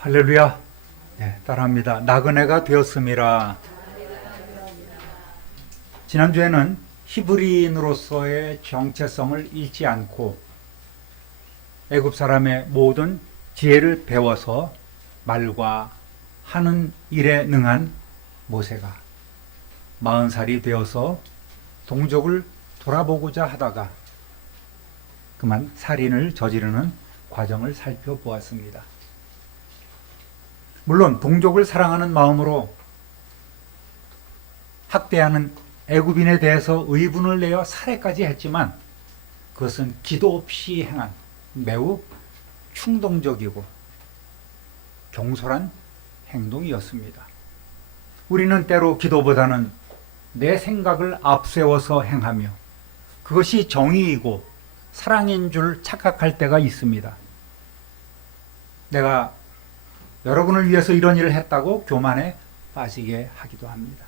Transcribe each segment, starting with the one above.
할렐루야. 네, 따라합니다. 나그네가 되었음이라. 지난주에는 히브리인으로서의 정체성을 잃지 않고 애굽 사람의 모든 지혜를 배워서 말과 하는 일에 능한 모세가 40살이 되어서 동족을 돌아보고자 하다가 그만 살인을 저지르는 과정을 살펴보았습니다. 물론 동족을 사랑하는 마음으로 학대하는 애굽인에 대해서 의분을 내어 살해까지 했지만 그것은 기도 없이 행한 매우 충동적이고 경솔한 행동이었습니다. 우리는 때로 기도보다는 내 생각을 앞세워서 행하며 그것이 정의이고 사랑인 줄 착각할 때가 있습니다. 내가 여러분을 위해서 이런 일을 했다고 교만에 빠지게 하기도 합니다.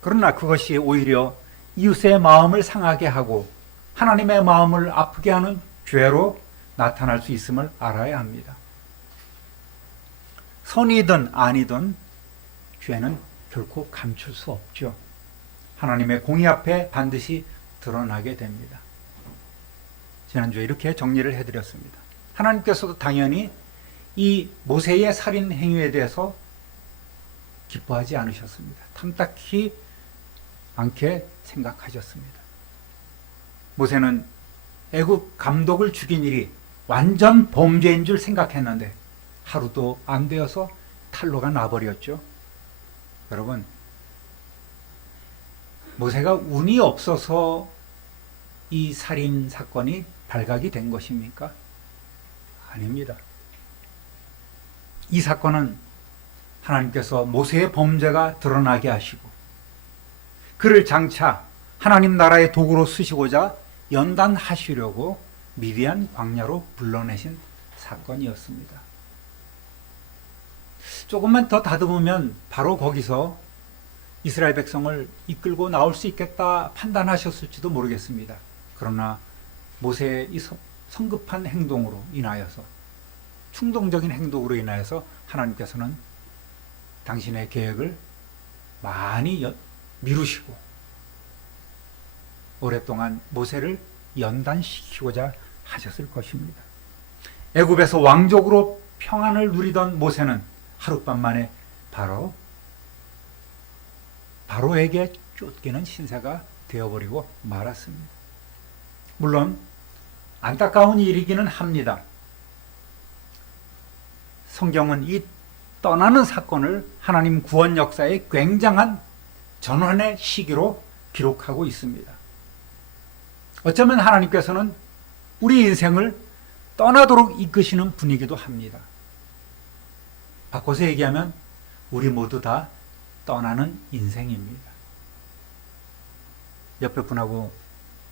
그러나 그것이 오히려 이웃의 마음을 상하게 하고 하나님의 마음을 아프게 하는 죄로 나타날 수 있음을 알아야 합니다. 선이든 아니든 죄는 결코 감출 수 없죠. 하나님의 공의 앞에 반드시 드러나게 됩니다. 지난주에 이렇게 정리를 해드렸습니다. 하나님께서도 당연히 이 모세의 살인 행위에 대해서 기뻐하지 않으셨습니다. 탐탁히 않게 생각하셨습니다. 모세는 애굽 감독을 죽인 일이 완전 범죄인 줄 생각했는데 하루도 안 되어서 탄로가 나버렸죠. 여러분, 모세가 운이 없어서 이 살인 사건이 발각이 된 것입니까? 아닙니다. 이 사건은 하나님께서 모세의 범죄가 드러나게 하시고 그를 장차 하나님 나라의 도구로 쓰시고자 연단하시려고 미디안 광야로 불러내신 사건이었습니다. 조금만 더 다듬으면 바로 거기서 이스라엘 백성을 이끌고 나올 수 있겠다 판단하셨을지도 모르겠습니다. 그러나 모세의 이 성급한 행동으로 인하여서 충동적인 행동으로 인하여서 하나님께서는 당신의 계획을 많이 미루시고 오랫동안 모세를 연단시키고자 하셨을 것입니다. 애굽에서 왕족으로 평안을 누리던 모세는 하룻밤 만에 바로에게 쫓기는 신세가 되어버리고 말았습니다. 물론 안타까운 일이기는 합니다. 성경은 이 떠나는 사건을 하나님 구원 역사의 굉장한 전환의 시기로 기록하고 있습니다. 어쩌면 하나님께서는 우리 인생을 떠나도록 이끄시는 분이기도 합니다. 바꿔서 얘기하면 우리 모두 다 떠나는 인생입니다. 옆에 분하고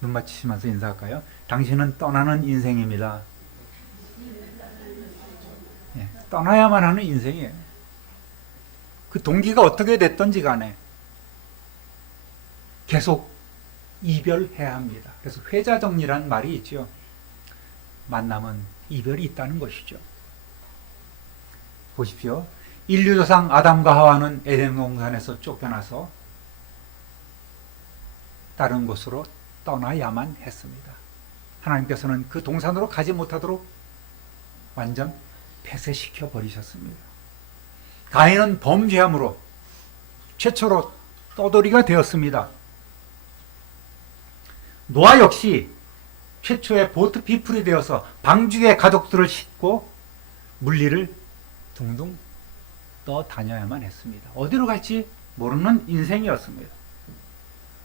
눈 맞추시면서 인사할까요? 당신은 떠나는 인생입니다. 떠나야만 하는 인생이에요. 그 동기가 어떻게 됐던지 간에 계속 이별해야 합니다. 그래서 회자정리란 말이 있죠. 만남은 이별이 있다는 것이죠. 보십시오. 인류 조상 아담과 하와는 에덴 동산에서 쫓겨나서 다른 곳으로 떠나야만 했습니다. 하나님께서는 그 동산으로 가지 못하도록 완전 폐쇄시켜 버리셨습니다. 가인은 범죄함으로 최초로 떠돌이가 되었습니다. 노아 역시 최초의 보트 피플이 되어서 방주의 가족들을 싣고 물리를 둥둥 떠다녀야만 했습니다. 어디로 갈지 모르는 인생이었습니다.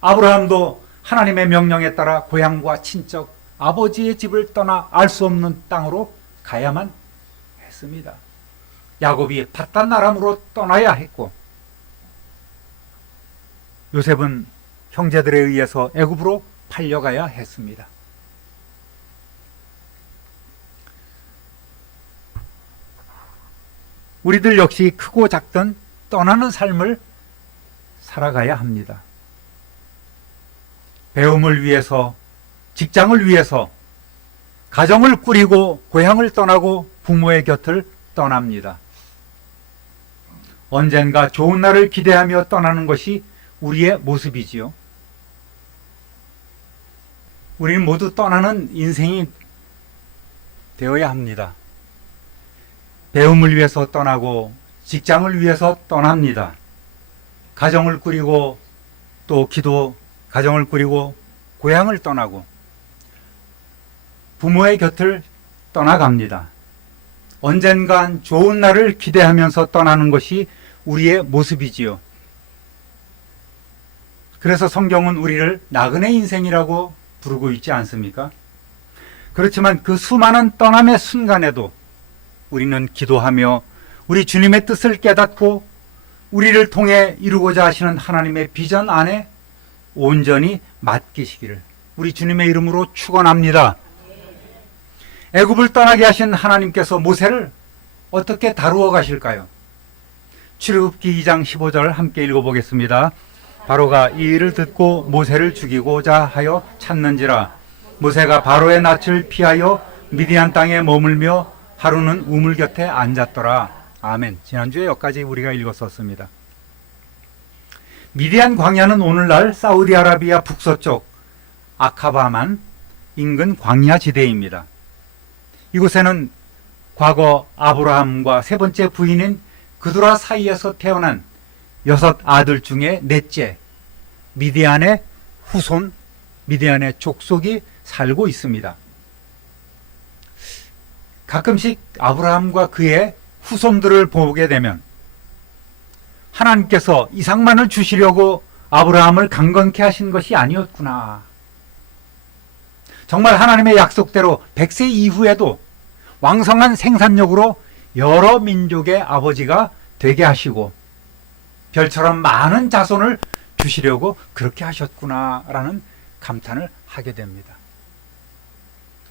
아브라함도 하나님의 명령에 따라 고향과 친척, 아버지의 집을 떠나 알 수 없는 땅으로 가야만 했습니다. 야곱이 바단 아람으로 떠나야 했고 요셉은 형제들에 의해서 애굽으로 팔려가야 했습니다. 우리들 역시 크고 작든 떠나는 삶을 살아가야 합니다. 배움을 위해서, 직장을 위해서, 가정을 꾸리고 고향을 떠나고 부모의 곁을 떠납니다. 언젠가 좋은 날을 기대하며 떠나는 것이 우리의 모습이지요. 우리는 모두 떠나는 인생이 되어야 합니다. 배움을 위해서 떠나고 직장을 위해서 떠납니다. 가정을 꾸리고 또 가정을 꾸리고 고향을 떠나고 부모의 곁을 떠나갑니다. 언젠간 좋은 날을 기대하면서 떠나는 것이 우리의 모습이지요. 그래서 성경은 우리를 나그네 인생이라고 부르고 있지 않습니까? 그렇지만 그 수많은 떠남의 순간에도 우리는 기도하며 우리 주님의 뜻을 깨닫고 우리를 통해 이루고자 하시는 하나님의 비전 안에 온전히 맡기시기를 우리 주님의 이름으로 축원합니다. 애굽을 떠나게 하신 하나님께서 모세를 어떻게 다루어 가실까요? 출애굽기 2장 15절 함께 읽어보겠습니다. 바로가 이 일을 듣고 모세를 죽이고자 하여 찾는지라 모세가 바로의 낯을 피하여 미디안 땅에 머물며 하루는 우물 곁에 앉았더라. 아멘. 지난주에 여기까지 우리가 읽었었습니다. 미디안 광야는 오늘날 사우디아라비아 북서쪽 아카바만 인근 광야 지대입니다. 이곳에는 과거 아브라함과 세 번째 부인인 그두라 사이에서 태어난 6 아들 중에 넷째 미디안의 후손, 미디안의 족속이 살고 있습니다. 가끔씩 아브라함과 그의 후손들을 보게 되면 하나님께서 이삭만을 주시려고 아브라함을 강건케 하신 것이 아니었구나. 정말 하나님의 약속대로 100세 이후에도 왕성한 생산력으로 여러 민족의 아버지가 되게 하시고 별처럼 많은 자손을 주시려고 그렇게 하셨구나라는 감탄을 하게 됩니다.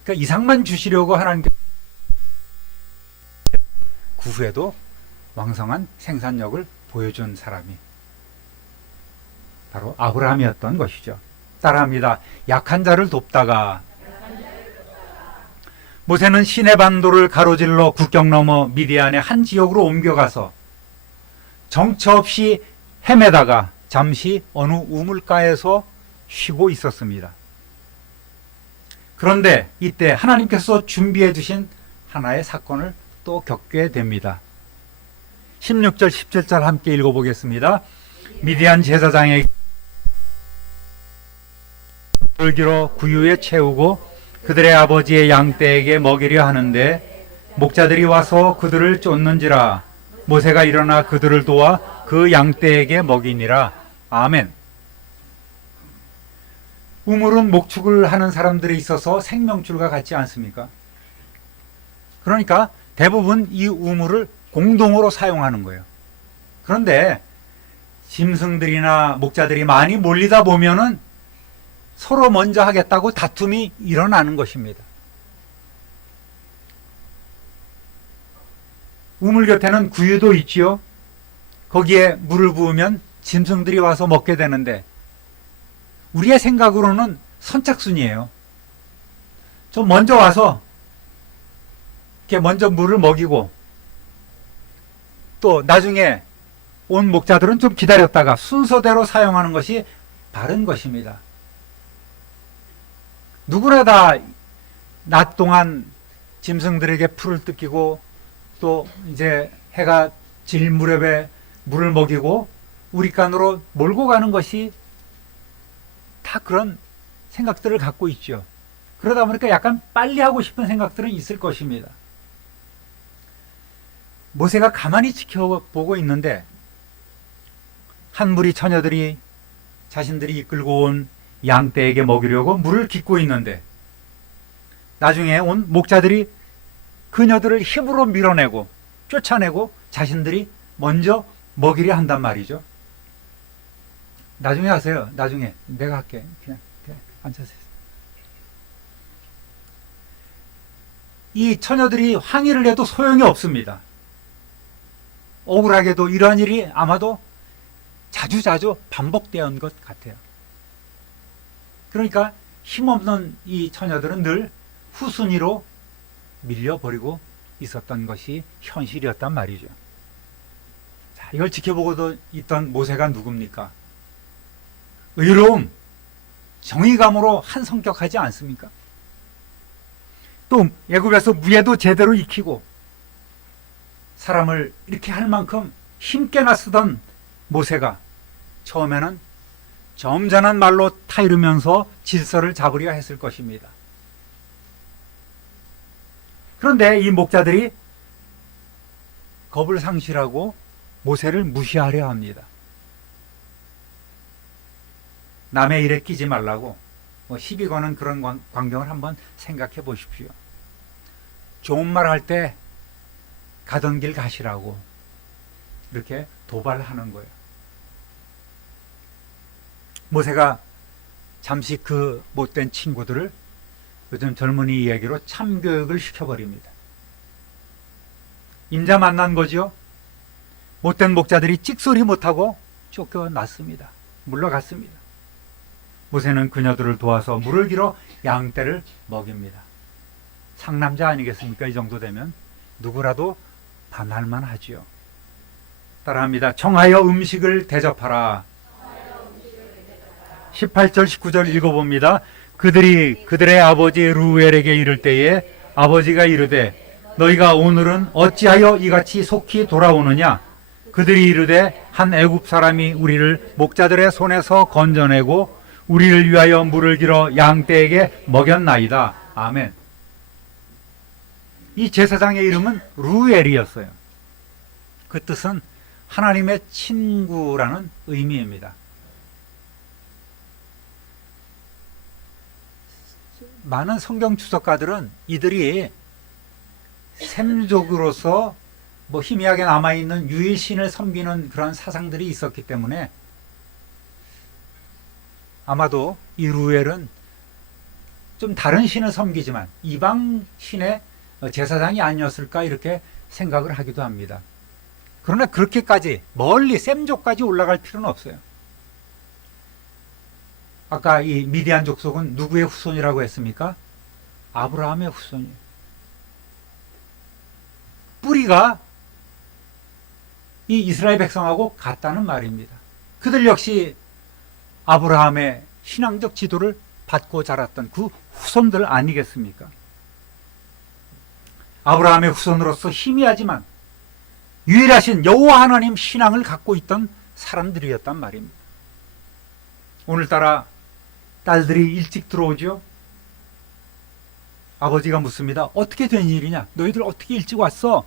그러니까 이삭만 주시려고 하나님께서 그 후에도 왕성한 생산력을 보여준 사람이 바로 아브라함이었던 것이죠. 따라합니다. 약한 자를 돕다가 모세는 시내 반도를 가로질러 국경 넘어 미디안의 한 지역으로 옮겨가서 정처 없이 헤매다가 잠시 어느 우물가에서 쉬고 있었습니다. 그런데 이때 하나님께서 준비해 주신 하나의 사건을 또 겪게 됩니다. 16절 17절 함께 읽어보겠습니다. 미디안 제사장에게 돌기로 구유에 채우고 그들의 아버지의 양떼에게 먹이려 하는데 목자들이 와서 그들을 쫓는지라 모세가 일어나 그들을 도와 그 양떼에게 먹이니라. 아멘. 우물은 목축을 하는 사람들이 있어서 생명줄과 같지 않습니까? 그러니까 대부분 이 우물을 공동으로 사용하는 거예요. 그런데 짐승들이나 목자들이 많이 몰리다 보면은 서로 먼저 하겠다고 다툼이 일어나는 것입니다. 우물 곁에는 구유도 있지요. 거기에 물을 부으면 짐승들이 와서 먹게 되는데 우리의 생각으로는 선착순이에요. 좀 먼저 와서 이렇게 먼저 물을 먹이고 또 나중에 온 목자들은 좀 기다렸다가 순서대로 사용하는 것이 바른 것입니다. 누구나 다 낮 동안 짐승들에게 풀을 뜯기고 또 이제 해가 질 무렵에 물을 먹이고 우리간으로 몰고 가는 것이 다 그런 생각들을 갖고 있죠. 그러다 보니까 약간 빨리 하고 싶은 생각들은 있을 것입니다. 모세가 가만히 지켜보고 있는데 한 무리 처녀들이 자신들이 이끌고 온 양떼에게 먹이려고 물을 깃고 있는데 나중에 온 목자들이 그녀들을 힘으로 밀어내고 쫓아내고 자신들이 먼저 먹이려 한단 말이죠. 나중에 하세요. 나중에 내가 할게. 그냥 앉아서 있어요. 이 처녀들이 항의를 해도 소용이 없습니다. 억울하게도 이러한 일이 아마도 자주자주 반복되었던 것 같아요. 그러니까 힘없는 이 처녀들은 늘 후순위로 밀려버리고 있었던 것이 현실이었단 말이죠. 자, 이걸 지켜보고도 있던 모세가 누굽니까? 의로움, 정의감으로 한 성격하지 않습니까? 또 애굽에서 무예도 제대로 익히고 사람을 이렇게 할 만큼 힘께나 쓰던 모세가 처음에는 점잖은 말로 타이르면서 질서를 잡으려 했을 것입니다. 그런데 이 목자들이 겁을 상실하고 모세를 무시하려 합니다. 남의 일에 끼지 말라고 시비 거는 그런 광경을 한번 생각해 보십시오. 좋은 말 할 때 가던 길 가시라고 이렇게 도발하는 거예요. 모세가 잠시 그 못된 친구들을 요즘 젊은이 이야기로 참교육을 시켜버립니다. 임자 만난 거죠. 못된 목자들이 찍소리 못하고 쫓겨났습니다. 물러갔습니다. 모세는 그녀들을 도와서 물을 길어 양떼를 먹입니다. 상남자 아니겠습니까? 이 정도 되면 누구라도 반할만 하지요. 따라합니다. 청하여 음식을 대접하라. 18절 19절 읽어봅니다. 그들이 그들의 아버지 루엘에게 이를 때에 아버지가 이르되 너희가 오늘은 어찌하여 이같이 속히 돌아오느냐? 그들이 이르되 한 애굽 사람이 우리를 목자들의 손에서 건져내고 우리를 위하여 물을 길어 양떼에게 먹였나이다. 아멘. 이 제사장의 이름은 루엘이었어요. 그 뜻은 하나님의 친구라는 의미입니다. 많은 성경 주석가들은 이들이 셈족으로서 희미하게 남아있는 유일신을 섬기는 그런 사상들이 있었기 때문에 아마도 이 루엘은 좀 다른 신을 섬기지만 이방 신의 제사장이 아니었을까 이렇게 생각을 하기도 합니다. 그러나 그렇게까지 멀리 셈족까지 올라갈 필요는 없어요. 아까 이 미디안 족속은 누구의 후손이라고 했습니까? 아브라함의 후손이에요. 뿌리가 이 이스라엘 백성하고 같다는 말입니다. 그들 역시 아브라함의 신앙적 지도를 받고 자랐던 그 후손들 아니겠습니까? 아브라함의 후손으로서 희미하지만 유일하신 여호와 하나님 신앙을 갖고 있던 사람들이었단 말입니다. 오늘따라 딸들이 일찍 들어오죠. 아버지가 묻습니다. 어떻게 된 일이냐? 너희들 어떻게 일찍 왔어?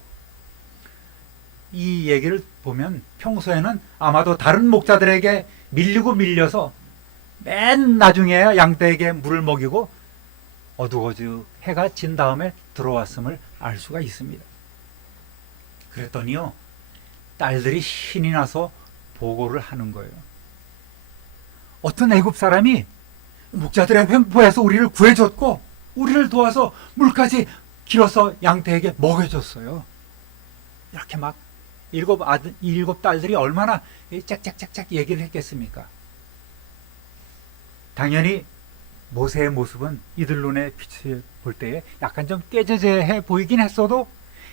이 얘기를 보면 평소에는 아마도 다른 목자들에게 밀려서 맨 나중에야 양떼에게 물을 먹이고 어둑어둑 해가 진 다음에 들어왔음을 알 수가 있습니다. 그랬더니요, 딸들이 신이 나서 보고를 하는 거예요. 어떤 애굽 사람이 목자들의 횡포에서 우리를 구해줬고 우리를 도와서 물까지 길어서 양떼에게 먹여줬어요. 이렇게 막 일곱 딸들이 얼마나 짝짝짝짝 얘기를 했겠습니까? 당연히 모세의 모습은 이들 눈에 빛을 볼 때에 약간 좀 꾀죄죄해 보이긴 했어도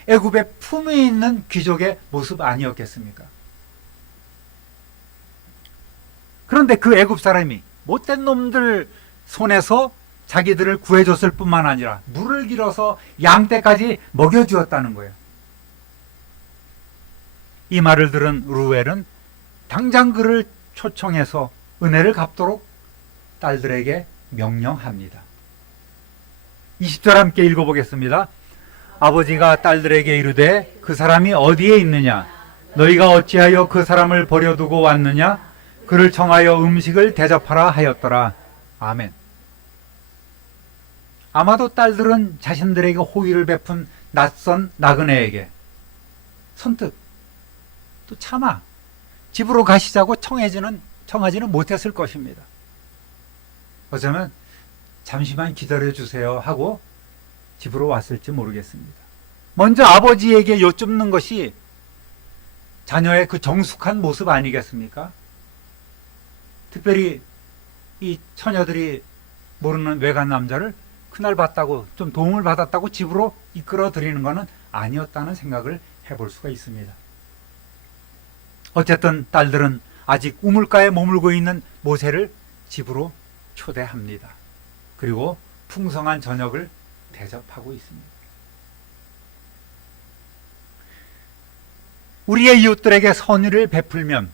애굽의 품에 있는 귀족의 모습 아니었겠습니까? 그런데 그 애굽 사람이 못된 놈들 손에서 자기들을 구해줬을 뿐만 아니라 물을 길어서 양떼까지 먹여주었다는 거예요. 이 말을 들은 루엘은 당장 그를 초청해서 은혜를 갚도록 딸들에게 명령합니다. 20절 함께 읽어보겠습니다. 아버지가 딸들에게 이르되 그 사람이 어디에 있느냐? 너희가 어찌하여 그 사람을 버려두고 왔느냐? 그를 청하여 음식을 대접하라 하였더라. 아멘. 아마도 딸들은 자신들에게 호의를 베푼 낯선 나그네에게 선뜻 또 차마 집으로 가시자고 청하지는 못했을 것입니다. 어쩌면 잠시만 기다려주세요 하고 집으로 왔을지 모르겠습니다. 먼저 아버지에게 여쭙는 것이 자녀의 그 정숙한 모습 아니겠습니까? 특별히 이 처녀들이 모르는 외간 남자를 그날 봤다고 좀 도움을 받았다고 집으로 이끌어 들이는 것은 아니었다는 생각을 해볼 수가 있습니다. 어쨌든 딸들은 아직 우물가에 머물고 있는 모세를 집으로 초대합니다. 그리고 풍성한 저녁을 대접하고 있습니다. 우리의 이웃들에게 선의를 베풀면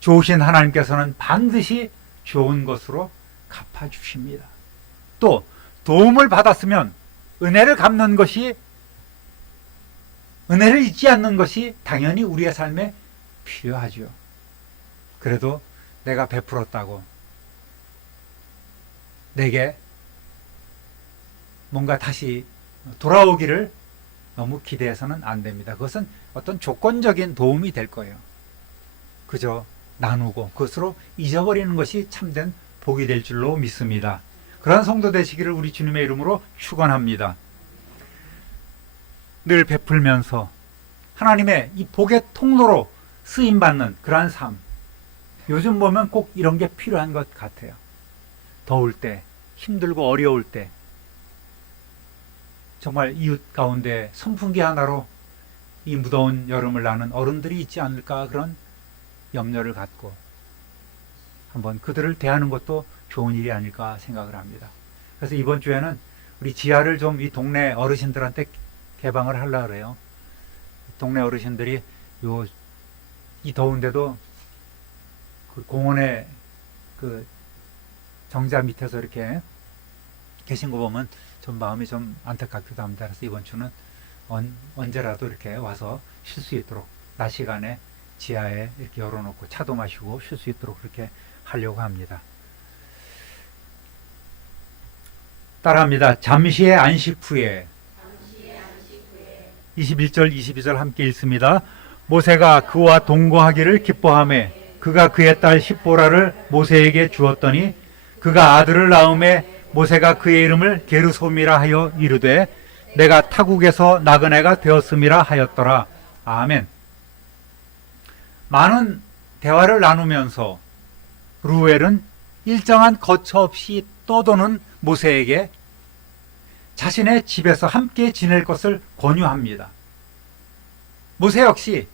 좋으신 하나님께서는 반드시 좋은 것으로 갚아주십니다. 또 도움을 받았으면 은혜를 갚는 것이, 은혜를 잊지 않는 것이 당연히 우리의 삶에 필요하죠. 그래도 내가 베풀었다고 내게 뭔가 다시 돌아오기를 너무 기대해서는 안 됩니다. 그것은 어떤 조건적인 도움이 될 거예요. 그저 나누고 그것으로 잊어버리는 것이 참된 복이 될 줄로 믿습니다. 그러한 성도 되시기를 우리 주님의 이름으로 축원합니다. 늘 베풀면서 하나님의 이 복의 통로로 쓰임받는 그러한 삶, 요즘 보면 꼭 이런 게 필요한 것 같아요. 더울 때, 힘들고 어려울 때 정말 이웃 가운데 선풍기 하나로 이 무더운 여름을 나는 어른들이 있지 않을까, 그런 염려를 갖고 한번 그들을 대하는 것도 좋은 일이 아닐까 생각을 합니다. 그래서 이번 주에는 우리 지하를 좀 이 동네 어르신들한테 개방을 하려고 그래요. 동네 어르신들이 이 더운데도 그 공원에 그 정자 밑에서 이렇게 계신 거 보면 좀 마음이 좀 안타깝기도 합니다. 그래서 이번 주는 언제라도 이렇게 와서 쉴 수 있도록 낮 시간에 지하에 이렇게 열어놓고 차도 마시고 쉴 수 있도록 그렇게 하려고 합니다. 따라합니다. 잠시의 안식 후에 21절 22절 함께 읽습니다. 모세가 그와 동거하기를 기뻐하며 그가 그의 딸 십보라를 모세에게 주었더니 그가 아들을 낳음에 모세가 그의 이름을 게르솜이라 하여 이르되 내가 타국에서 나그네가 되었음이라 하였더라. 아멘. 많은 대화를 나누면서 루엘은 일정한 거처 없이 떠도는 모세에게 자신의 집에서 함께 지낼 것을 권유합니다. 모세 역시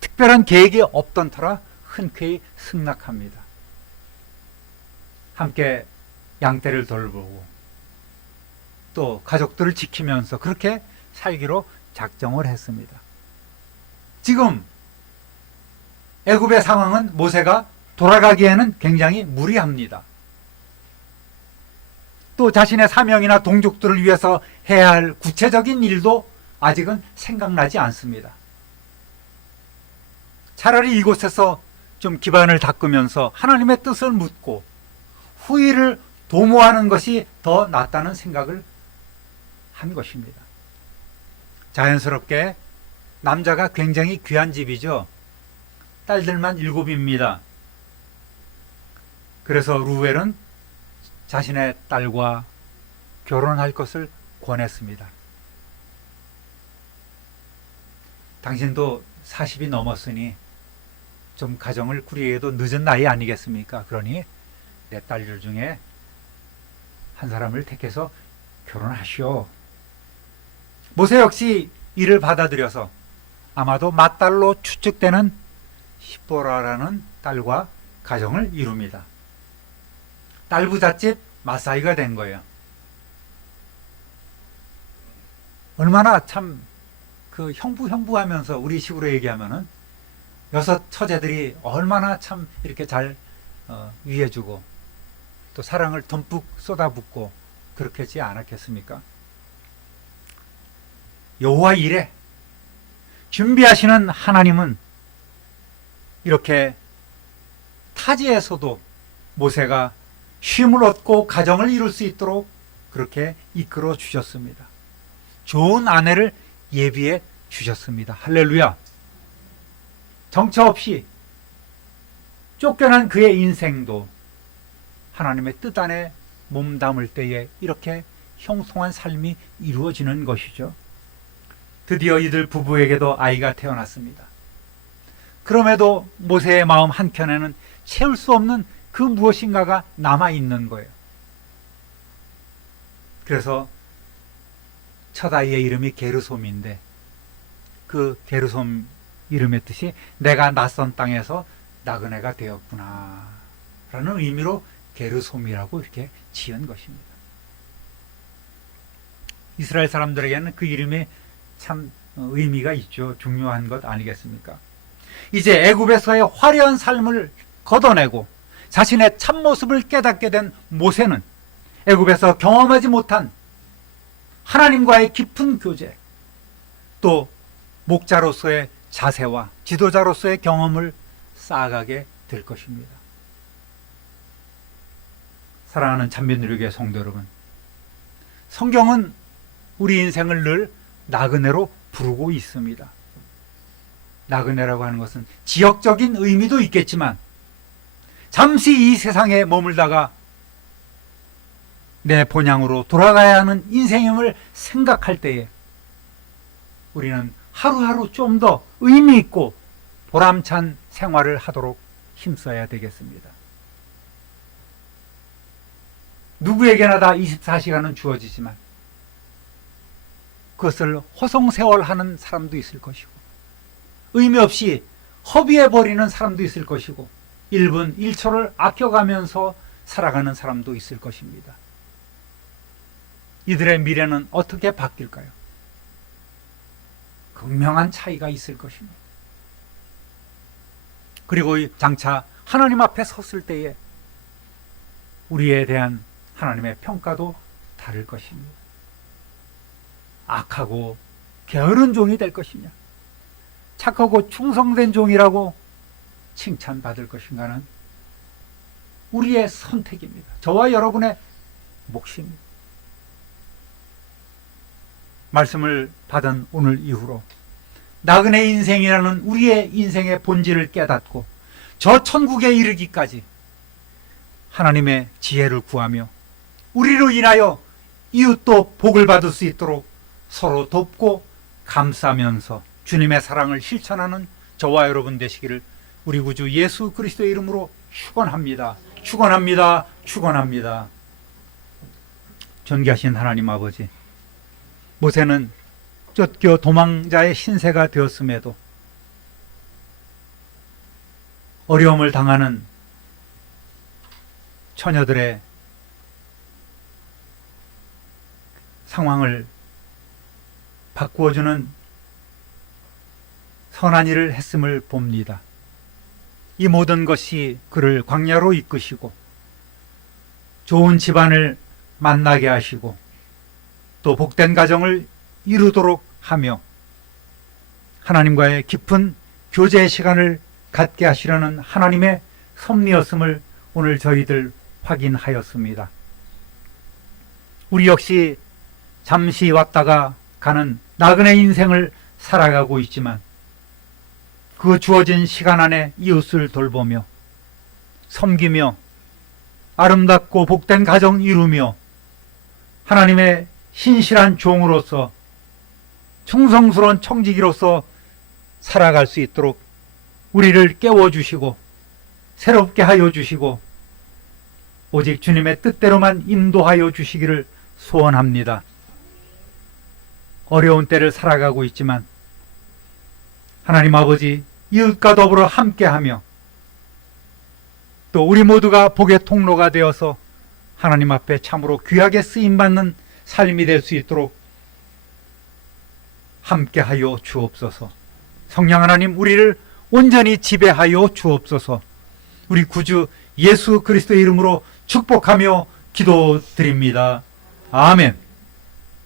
특별한 계획이 없던 터라 흔쾌히 승낙합니다. 함께 양떼를 돌보고 또 가족들을 지키면서 그렇게 살기로 작정을 했습니다. 지금 애굽의 상황은 모세가 돌아가기에는 굉장히 무리합니다. 또 자신의 사명이나 동족들을 위해서 해야 할 구체적인 일도 아직은 생각나지 않습니다. 차라리 이곳에서 좀 기반을 닦으면서 하나님의 뜻을 묻고 후일을 도모하는 것이 더 낫다는 생각을 한 것입니다. 자연스럽게 남자가 굉장히 귀한 집이죠. 딸들만 7입니다. 그래서 루엘은 자신의 딸과 결혼할 것을 권했습니다. 당신도 40이 넘었으니 좀 가정을 꾸리기에도 늦은 나이 아니겠습니까? 그러니 내 딸들 중에 한 사람을 택해서 결혼하시오. 모세 역시 이를 받아들여서 아마도 맏딸로 추측되는 십보라라는 딸과 가정을 이룹니다. 딸 부잣집 마사이가 된 거예요. 얼마나 참 그 형부 하면서 우리 식으로 얘기하면은 6 처제들이 얼마나 참 이렇게 잘 위해주고 또 사랑을 듬뿍 쏟아붓고 그렇겠지 않았겠습니까? 여호와 이레 준비하시는 하나님은 이렇게 타지에서도 모세가 쉼을 얻고 가정을 이룰 수 있도록 그렇게 이끌어 주셨습니다. 좋은 아내를 예비해 주셨습니다. 할렐루야. 정처 없이 쫓겨난 그의 인생도 하나님의 뜻 안에 몸담을 때에 이렇게 형통한 삶이 이루어지는 것이죠. 드디어 이들 부부에게도 아이가 태어났습니다. 그럼에도 모세의 마음 한켠에는 채울 수 없는 그 무엇인가가 남아있는 거예요. 그래서 첫 아이의 이름이 게르솜인데 그 게르솜 이름의 뜻이 내가 낯선 땅에서 나그네가 되었구나 라는 의미로 게르솜이라고 이렇게 지은 것입니다. 이스라엘 사람들에게는 그 이름이 참 의미가 있죠. 중요한 것 아니겠습니까? 이제 애굽에서의 화려한 삶을 걷어내고 자신의 참모습을 깨닫게 된 모세는 애굽에서 경험하지 못한 하나님과의 깊은 교제, 또 목자로서의 자세와 지도자로서의 경험을 쌓아가게 될 것입니다. 사랑하는 참변누리교회 성도 여러분, 성경은 우리 인생을 늘 나그네로 부르고 있습니다. 나그네라고 하는 것은 지역적인 의미도 있겠지만 잠시 이 세상에 머물다가 내 본향으로 돌아가야 하는 인생임을 생각할 때에 우리는 하루하루 좀 더 의미 있고 보람찬 생활을 하도록 힘써야 되겠습니다. 누구에게나 다 24시간은 주어지지만 그것을 허송세월하는 사람도 있을 것이고 의미 없이 허비해버리는 사람도 있을 것이고 1분 1초를 아껴가면서 살아가는 사람도 있을 것입니다. 이들의 미래는 어떻게 바뀔까요? 극명한 차이가 있을 것입니다. 그리고 장차 하나님 앞에 섰을 때에 우리에 대한 하나님의 평가도 다를 것입니다. 악하고 게으른 종이 될 것이냐, 착하고 충성된 종이라고 칭찬받을 것인가는 우리의 선택입니다. 저와 여러분의 몫입니다. 말씀을 받은 오늘 이후로 나그네 인생이라는 우리의 인생의 본질을 깨닫고 저 천국에 이르기까지 하나님의 지혜를 구하며 우리로 인하여 이웃도 복을 받을 수 있도록 서로 돕고 감싸면서 주님의 사랑을 실천하는 저와 여러분 되시기를 우리 구주 예수 그리스도의 이름으로 축원합니다. 축원합니다. 축원합니다. 존귀하신 하나님 아버지, 모세는 쫓겨 도망자의 신세가 되었음에도 어려움을 당하는 처녀들의 상황을 바꾸어주는 선한 일을 했음을 봅니다. 이 모든 것이 그를 광야로 이끄시고 좋은 집안을 만나게 하시고 또 복된 가정을 이루도록 하며 하나님과의 깊은 교제의 시간을 갖게 하시려는 하나님의 섭리였음을 오늘 저희들 확인하였습니다. 우리 역시 잠시 왔다가 가는 나그네 인생을 살아가고 있지만 그 주어진 시간 안에 이웃을 돌보며 섬기며 아름답고 복된 가정 이루며 하나님의 신실한 종으로서 충성스러운 청지기로서 살아갈 수 있도록 우리를 깨워주시고 새롭게 하여 주시고 오직 주님의 뜻대로만 인도하여 주시기를 소원합니다. 어려운 때를 살아가고 있지만 하나님 아버지, 이웃과 더불어 함께하며 또 우리 모두가 복의 통로가 되어서 하나님 앞에 참으로 귀하게 쓰임받는 삶이 될 수 있도록 함께하여 주옵소서. 성령 하나님, 우리를 온전히 지배하여 주옵소서. 우리 구주 예수 그리스도의 이름으로 축복하며 기도드립니다. 아멘.